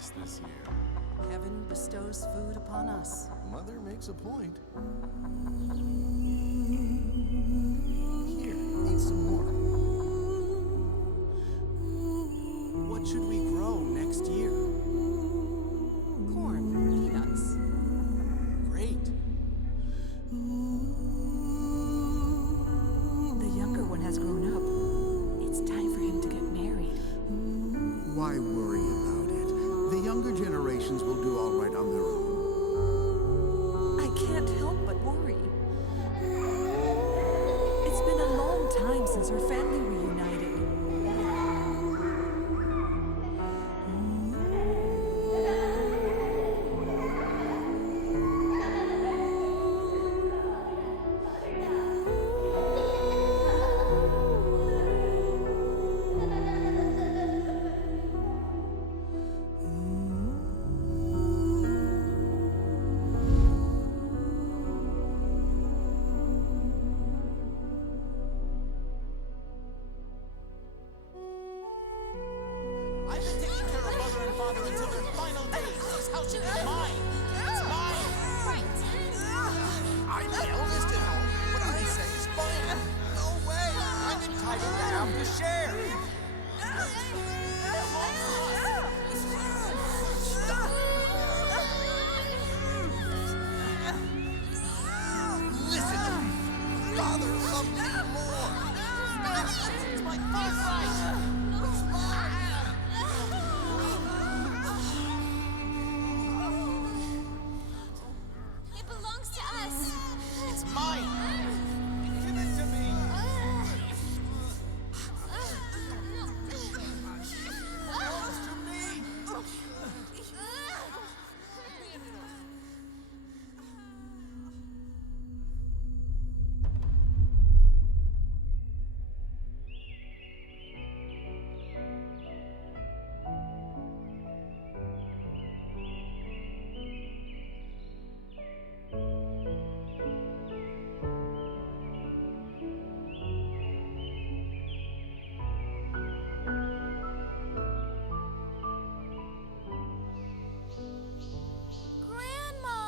harvest this year. Heaven bestows food upon us. Mother makes a point. Here, eat some more. What should we grow next year? Corn, peanuts. Great. The younger one has grown up. It's time for him to get married. Why worry about it? The younger generations will do all right on their own. I can't help but worry. It's been a long time since our family reunited. I've been taking care of Mother and Father until their final days. This house is mine. It's mine. I'm the eldest at home. What I say is final. No way. I'm entitled to have the share. Stop. Listen to me. Father loved me more. It's my birthright. It belongs to us. It's mine. Give it to me. Belongs to me. Grandma!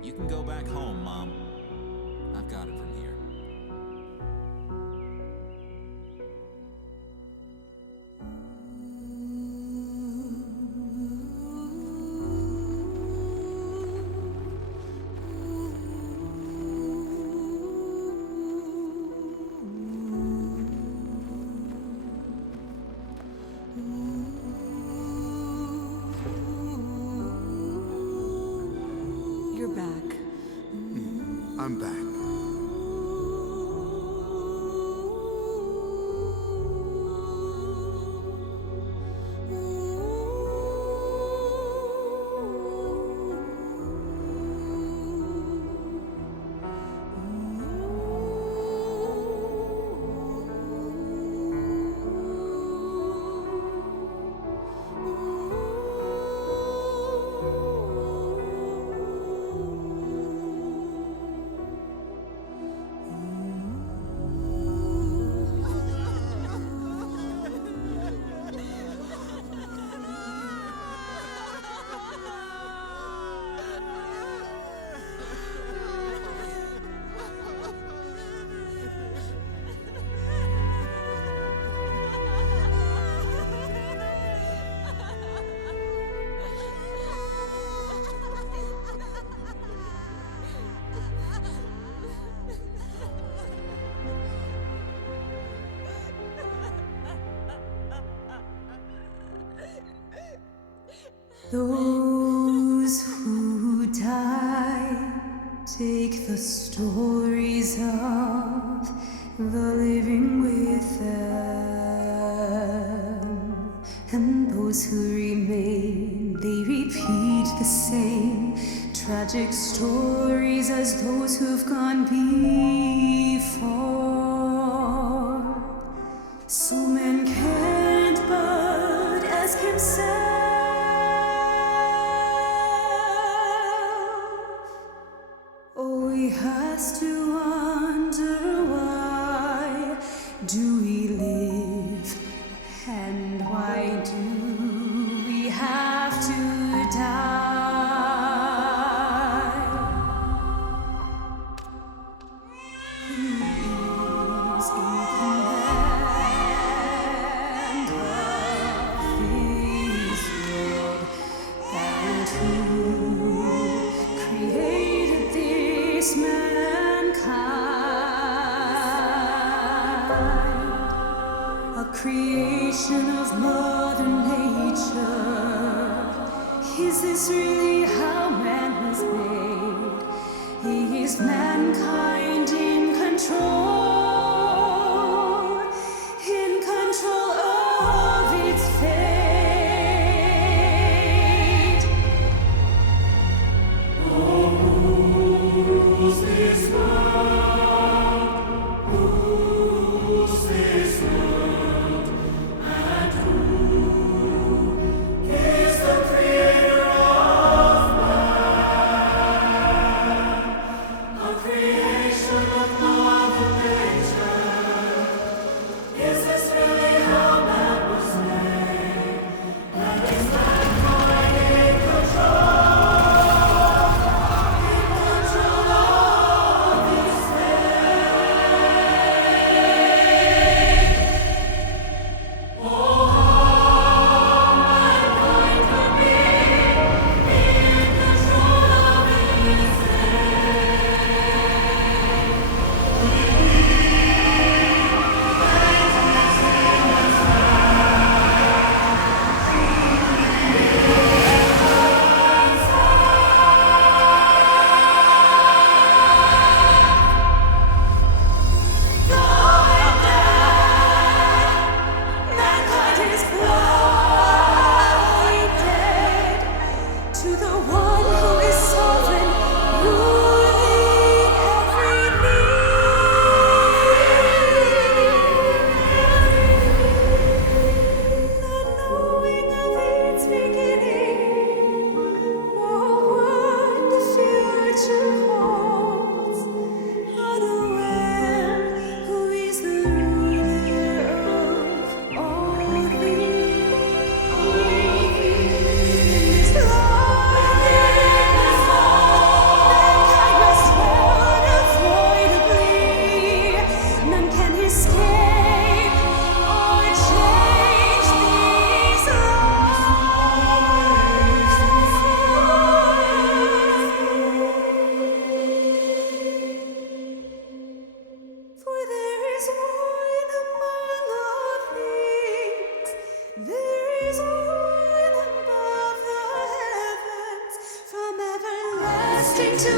You can go back home, Mom. I've got it from here. You're back. I'm back. Those who die take the stories of the living with them, and those who remain, they repeat the same tragic stories as those who've gone before. So man can't but ask himself, oh, he has to wonder, why do we live, and why do we have to die? Who is in command of this world, and who created this mankind? A creation of Mother Nature. Is this really how man was made? Is mankind in control of its fate? Who's this world? Who's this world? And who is the creator of man? A creation of Mother Nature. Is this really how man was made? And is mankind in control of its fate? Oh, mankind could be in control of its mankind is blinded to the one who is sovereign, ruling every need, not knowing of its beginning or what the future holds, unaware who is the ruler of all things. This life, mankind must fall unavoidably. None can escape or change these lives. For there is one among all things, there is one above the heavens, from everlasting to